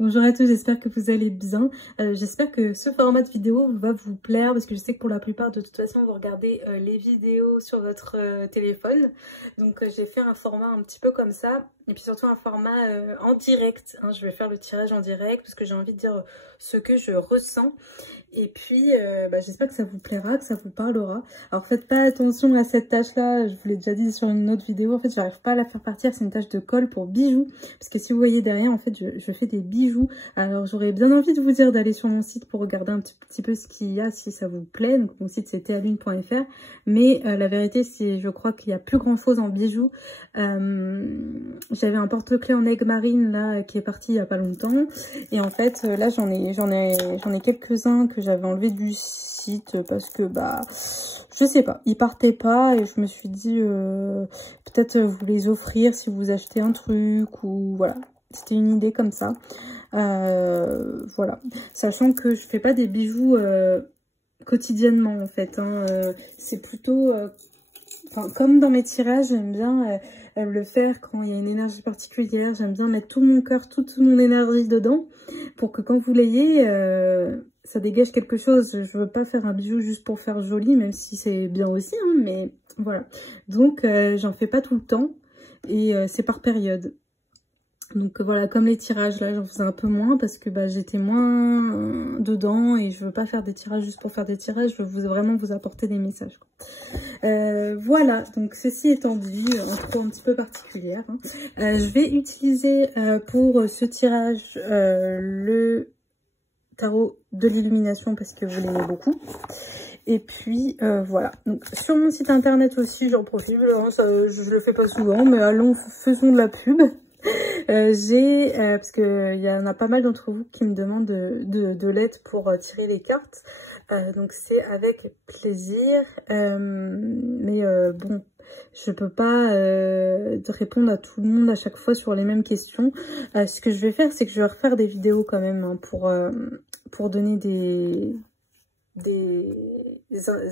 Bonjour à tous, j'espère que vous allez bien. J'espère que ce format de vidéo va vous plaire parce que je sais que pour la plupart de toute façon vous regardez les vidéos sur votre téléphone. Donc j'ai fait un format un petit peu comme ça et puis surtout un format en direct. Hein. Je vais faire le tirage en direct parce que j'ai envie de dire ce que je ressens. Et puis j'espère que ça vous plaira, que ça vous parlera. Alors faites pas attention à cette tâche là, je vous l'ai déjà dit sur une autre vidéo. En fait j'arrive pas à la faire partir, c'est une tâche de colle pour bijoux. Parce que si vous voyez derrière, en fait je fais des bijoux. Alors j'aurais bien envie de vous dire d'aller sur mon site pour regarder un petit peu ce qu'il y a, si ça vous plaît. Donc mon site c'est théalune.fr. Mais la vérité c'est, je crois qu'il y a plus grand chose en bijoux. J'avais un porte-clés en aigue marine là qui est parti il y a pas longtemps. Et en fait là j'en ai quelques-uns que j'avais enlevé du site parce que je sais pas, ils partaient pas et je me suis dit peut-être vous les offrir si vous achetez un truc ou voilà, c'était une idée comme ça. Voilà, sachant que je fais pas des bijoux quotidiennement en fait, hein. C'est plutôt comme dans mes tirages, j'aime bien le faire quand il y a une énergie particulière. J'aime bien mettre tout mon cœur, toute mon énergie dedans pour que quand vous l'ayez, ça dégage quelque chose. Je veux pas faire un bijou juste pour faire joli, même si c'est bien aussi, hein, mais voilà. Donc j'en fais pas tout le temps et c'est par période. Donc voilà, comme les tirages là, j'en faisais un peu moins parce que j'étais moins dedans et je veux pas faire des tirages juste pour faire des tirages, je veux vraiment vous apporter des messages, quoi. Voilà, donc ceci étant dit, en un petit peu particulière, hein, je vais utiliser pour ce tirage le tarot de l'illumination parce que vous l'aimez beaucoup. Et puis voilà, donc sur mon site internet aussi, j'en profite, hein, je le fais pas souvent, mais allons, faisons de la pub. Parce que il y en a pas mal d'entre vous qui me demandent de l'aide pour tirer les cartes, donc c'est avec plaisir, mais bon, je peux pas répondre à tout le monde à chaque fois sur les mêmes questions. Ce que je vais faire, c'est que je vais refaire des vidéos quand même, hein, pour donner des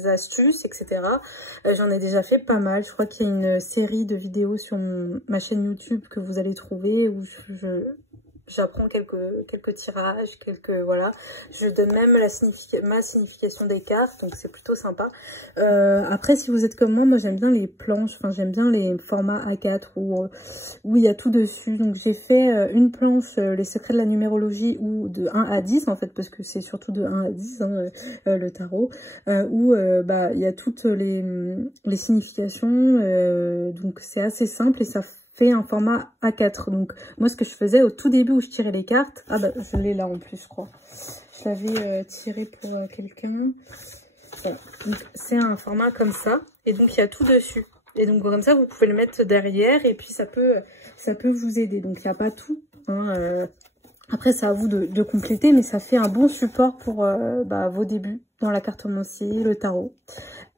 astuces, etc. J'en ai déjà fait pas mal. Je crois qu'il y a une série de vidéos sur ma chaîne YouTube que vous allez trouver où j'apprends quelques tirages, voilà. Je donne même ma signification des cartes, donc c'est plutôt sympa. Après, si vous êtes comme moi j'aime bien les planches, enfin j'aime bien les formats A4 où il y a tout dessus. Donc j'ai fait une planche, les secrets de la numérologie, ou de 1 à 10 en fait, parce que c'est surtout de 1 à 10 hein, le tarot, où il y a toutes les significations, donc c'est assez simple et ça fait un format A4. Donc moi ce que je faisais au tout début où je tirais les cartes, je l'ai là en plus je crois, je l'avais tiré pour quelqu'un, voilà. Donc c'est un format comme ça et donc il y a tout dessus et donc comme ça vous pouvez le mettre derrière et puis ça peut vous aider. Donc il n'y a pas tout, hein, après c'est à vous de compléter, mais ça fait un bon support pour vos débuts dans la cartomancie, le tarot.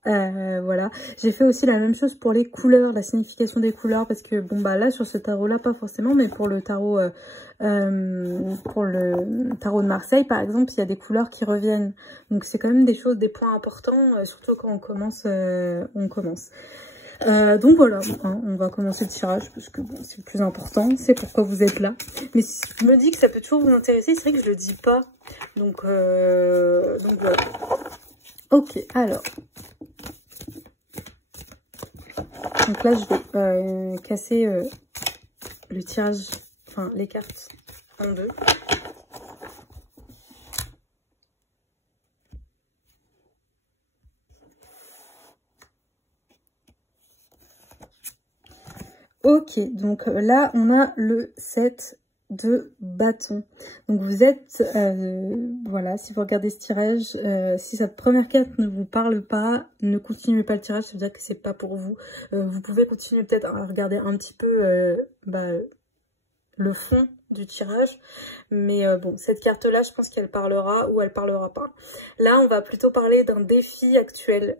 Voilà, j'ai fait aussi la même chose pour les couleurs, la signification des couleurs, parce que bon là sur ce tarot là pas forcément, mais pour le tarot de Marseille par exemple, il y a des couleurs qui reviennent, donc c'est quand même des choses, des points importants, surtout quand on commence. Donc voilà, hein, on va commencer le tirage parce que bon, c'est le plus important, c'est pourquoi vous êtes là. Mais je me dis que ça peut toujours vous intéresser, c'est vrai que je le dis pas, donc voilà. Ok, alors. Donc là, je vais casser le tirage, enfin les cartes en deux. Ok, donc là, on a le 7 de bâton. Donc vous êtes, voilà, si vous regardez ce tirage, si cette première carte ne vous parle pas, ne continuez pas le tirage, ça veut dire que c'est pas pour vous. Vous pouvez continuer peut-être à regarder un petit peu le fond du tirage, mais bon, cette carte là je pense qu'elle parlera ou elle parlera pas. Là on va plutôt parler d'un défi actuel,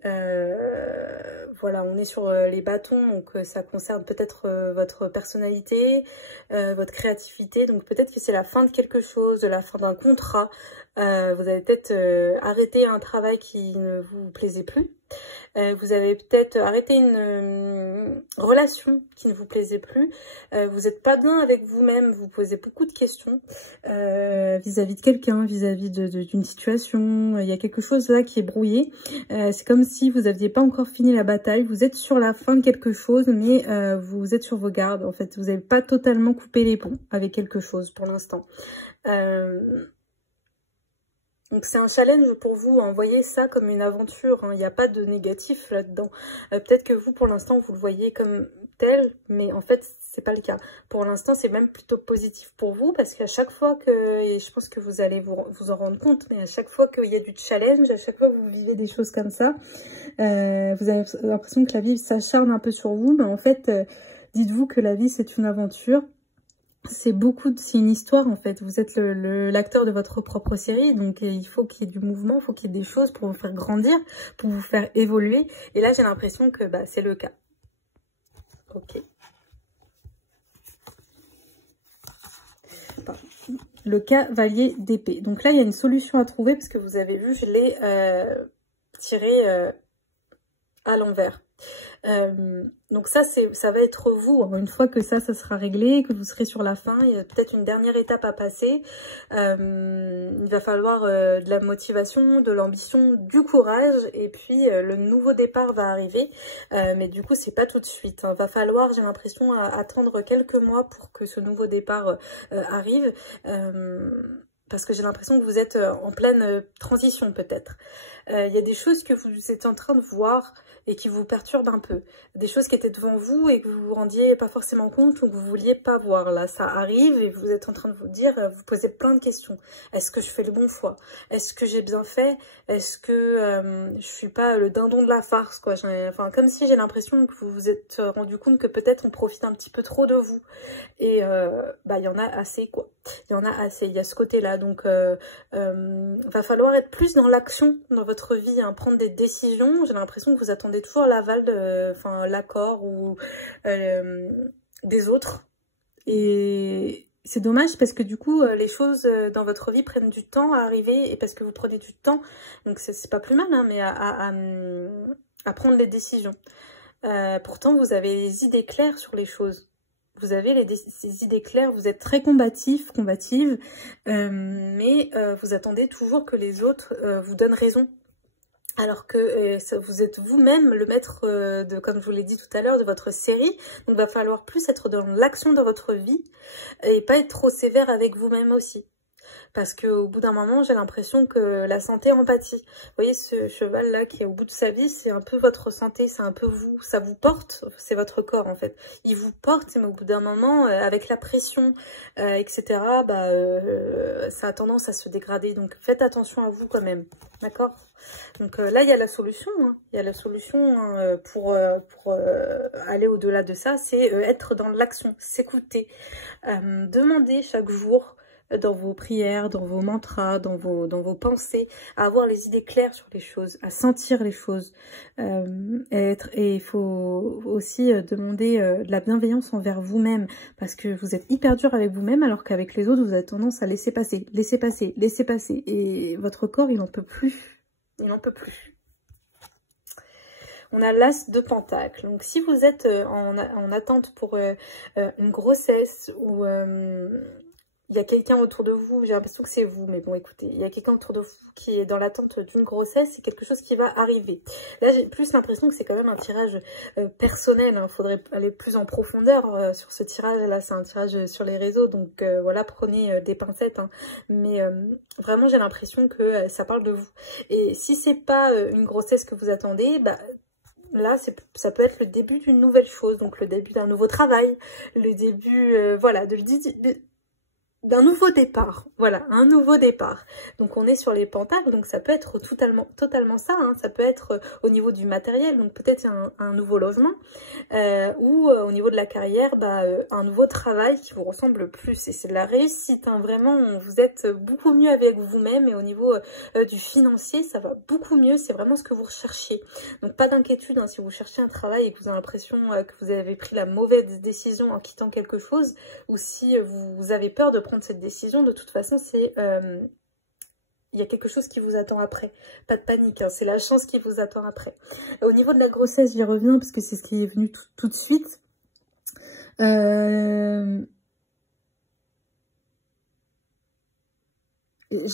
voilà, on est sur les bâtons, donc ça concerne peut-être votre personnalité, votre créativité, donc peut-être que c'est la fin de quelque chose, la fin d'un contrat, vous avez peut-être arrêté un travail qui ne vous plaisait plus. Vous avez peut-être arrêté une relation qui ne vous plaisait plus. Vous n'êtes pas bien avec vous-même, vous posez beaucoup de questions vis-à-vis de quelqu'un, vis-à-vis d'une situation. Il y a quelque chose là qui est brouillé. C'est comme si vous n'aviez pas encore fini la bataille. Vous êtes sur la fin de quelque chose, mais vous êtes sur vos gardes. En fait, vous n'avez pas totalement coupé les ponts avec quelque chose pour l'instant. Donc c'est un challenge pour vous, hein. Voyez ça comme une aventure, hein. Il n'y a pas de négatif là-dedans. Peut-être que vous, pour l'instant, vous le voyez comme tel, mais en fait, c'est pas le cas. Pour l'instant, c'est même plutôt positif pour vous, parce qu'à chaque fois que, et je pense que vous allez vous en rendre compte, mais à chaque fois qu'il y a du challenge, à chaque fois que vous vivez des choses comme ça, vous avez l'impression que la vie s'acharne un peu sur vous, mais en fait, dites-vous que la vie, c'est une aventure. C'est une histoire en fait, vous êtes l'acteur de votre propre série, donc il faut qu'il y ait du mouvement, il faut qu'il y ait des choses pour vous faire grandir, pour vous faire évoluer, et là j'ai l'impression que c'est le cas. Ok. Le cavalier d'épée, donc là il y a une solution à trouver, parce que vous avez vu, je l'ai tiré à l'envers. Donc ça va être vous, hein. Une fois que ça sera réglé, que vous serez sur la fin, il y a peut-être une dernière étape à passer. Il va falloir de la motivation, de l'ambition, du courage, et puis le nouveau départ va arriver, mais du coup c'est pas tout de suite, hein. Va falloir, j'ai l'impression, attendre quelques mois pour que ce nouveau départ arrive, parce que j'ai l'impression que vous êtes en pleine transition peut-être. Il y a des choses que vous êtes en train de voir et qui vous perturbent un peu. Des choses qui étaient devant vous et que vous vous rendiez pas forcément compte ou que vous vouliez pas voir. Là, ça arrive et vous êtes en train de vous dire, vous posez plein de questions. Est-ce que je fais le bon choix? Est-ce que j'ai bien fait? Est-ce que je suis pas le dindon de la farce, quoi? Enfin, comme si j'ai l'impression que vous vous êtes rendu compte que peut-être on profite un petit peu trop de vous. Et il y en a assez, quoi. Il y en a assez, il y a ce côté-là. Donc, va falloir être plus dans l'action dans votre vie, hein, prendre des décisions. J'ai l'impression que vous attendez toujours l'aval, l'accord ou des autres. Et c'est dommage parce que du coup, les choses dans votre vie prennent du temps à arriver et parce que vous prenez du temps. Donc, c'est pas plus mal, hein, mais à prendre des décisions. Pourtant, vous avez les idées claires sur les choses. Vous avez ces idées claires, vous êtes très combatif, combative, mais vous attendez toujours que les autres vous donnent raison. Alors que vous êtes vous-même le maître, comme je vous l'ai dit tout à l'heure, de votre série. Donc, il va falloir plus être dans l'action de votre vie et pas être trop sévère avec vous-même aussi. Parce qu'au bout d'un moment, j'ai l'impression que la santé empathie. Vous voyez ce cheval-là qui est au bout de sa vie, c'est un peu votre santé, c'est un peu vous. Ça vous porte, c'est votre corps en fait. Il vous porte, mais au bout d'un moment, avec la pression, etc., ça a tendance à se dégrader. Donc faites attention à vous quand même, d'accord? Donc là, il y a la solution. Hein. Il y a la solution pour aller au-delà de ça, c'est être dans l'action, s'écouter. Demandez chaque jour dans vos prières, dans vos mantras, dans vos pensées, à avoir les idées claires sur les choses, à sentir les choses. Et il faut aussi demander de la bienveillance envers vous-même, parce que vous êtes hyper dur avec vous-même, alors qu'avec les autres, vous avez tendance à laisser passer, laisser passer, laisser passer. Et votre corps, il n'en peut plus. Il n'en peut plus. On a l'as de Pentacle. Donc, si vous êtes en attente pour une grossesse ou... il y a quelqu'un autour de vous, j'ai l'impression que c'est vous, mais bon, écoutez, il y a quelqu'un autour de vous qui est dans l'attente d'une grossesse, c'est quelque chose qui va arriver. Là, j'ai plus l'impression que c'est quand même un tirage personnel, hein. Faudrait aller plus en profondeur sur ce tirage-là, c'est un tirage sur les réseaux, donc voilà, prenez des pincettes, hein. Mais vraiment, j'ai l'impression que ça parle de vous. Et si c'est pas une grossesse que vous attendez, là, ça peut être le début d'une nouvelle chose, donc le début d'un nouveau travail, le début, voilà, d'un nouveau départ, voilà, un nouveau départ. Donc on est sur les pentacles, donc ça peut être totalement ça, hein. Ça peut être au niveau du matériel, donc peut-être un nouveau logement, ou au niveau de la carrière, un nouveau travail qui vous ressemble plus. Et c'est de la réussite, hein. Vraiment, vous êtes beaucoup mieux avec vous-même, et au niveau du financier, ça va beaucoup mieux, c'est vraiment ce que vous recherchiez. Donc pas d'inquiétude, hein, si vous cherchez un travail et que vous avez l'impression que vous avez pris la mauvaise décision en quittant quelque chose, ou si vous avez peur de prendre cette décision, de toute façon, c'est Il y a quelque chose qui vous attend après. Pas de panique, hein, c'est la chance qui vous attend après. Au niveau de la grossesse, j'y reviens parce que c'est ce qui est venu tout de suite. J'ai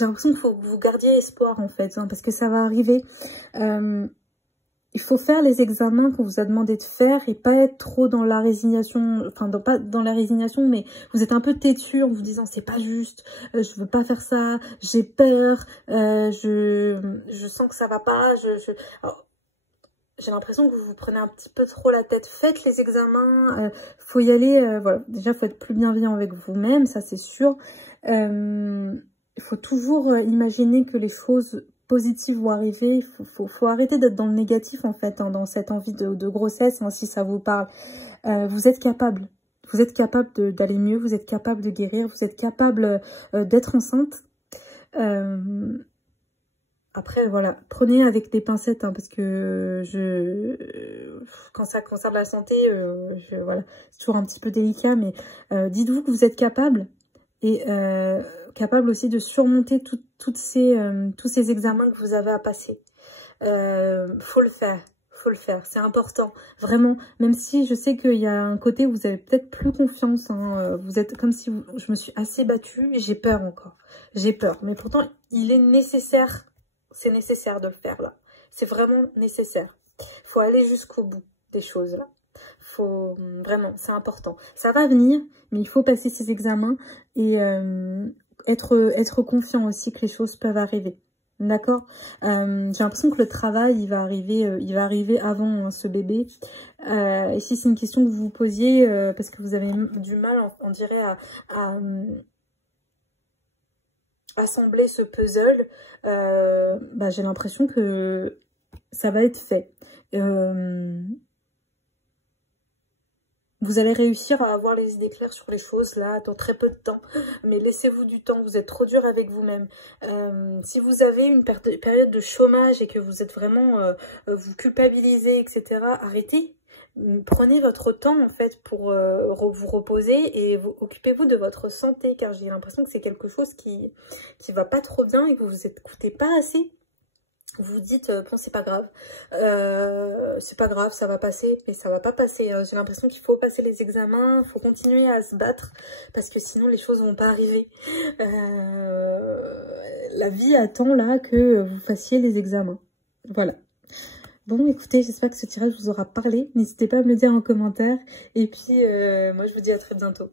l'impression qu'il faut que vous gardiez espoir en fait, hein, parce que ça va arriver. Il faut faire les examens qu'on vous a demandé de faire et pas être trop dans la résignation, enfin pas dans la résignation, mais vous êtes un peu têtu en vous disant c'est pas juste, je veux pas faire ça, j'ai peur, je sens que ça va pas, j'ai l'impression que vous vous prenez un petit peu trop la tête. Faites les examens, faut y aller, voilà. Déjà, faut être plus bienveillant avec vous-même, ça c'est sûr. Il faut toujours imaginer que les choses positives vont arriver. Il faut arrêter d'être dans le négatif, en fait, hein, dans cette envie de grossesse, hein, si ça vous parle. Vous êtes capable. Vous êtes capable d'aller mieux, vous êtes capable de guérir, vous êtes capable d'être enceinte. Après, voilà, prenez avec des pincettes, hein, parce que quand ça concerne la santé, voilà, c'est toujours un petit peu délicat, mais dites-vous que vous êtes capable et capable aussi de surmonter tous ces examens que vous avez à passer. Faut le faire, c'est important, vraiment, même si je sais qu'il y a un côté où vous avez peut-être plus confiance, hein, vous êtes comme si je me suis assez battue et j'ai peur encore, j'ai peur, mais pourtant il est nécessaire. C'est nécessaire de le faire là. C'est vraiment nécessaire. Il faut aller jusqu'au bout des choses là. Vraiment, c'est important. Ça va venir, mais il faut passer ces examens et être confiant aussi que les choses peuvent arriver. D'accord. J'ai l'impression que le travail, il va arriver avant, hein, ce bébé. Et si c'est une question que vous vous posiez, parce que vous avez du mal, on dirait, à assembler ce puzzle, j'ai l'impression que ça va être fait. Vous allez réussir à avoir les idées claires sur les choses là dans très peu de temps, mais laissez-vous du temps, vous êtes trop dur avec vous-même. Si vous avez une période de chômage et que vous êtes vraiment, vous culpabilisez, etc., arrêtez. Prenez votre temps en fait pour vous reposer et occupez-vous de votre santé, car j'ai l'impression que c'est quelque chose qui va pas trop bien et que vous vous écoutez pas assez. Vous vous dites bon, c'est pas grave, ça va passer, mais ça va pas passer, hein. J'ai l'impression qu'il faut passer les examens, il faut continuer à se battre parce que sinon les choses vont pas arriver. La vie attend là que vous fassiez les examens, voilà. Bon, écoutez, j'espère que ce tirage vous aura parlé. N'hésitez pas à me le dire en commentaire. Et puis, moi, je vous dis à très bientôt.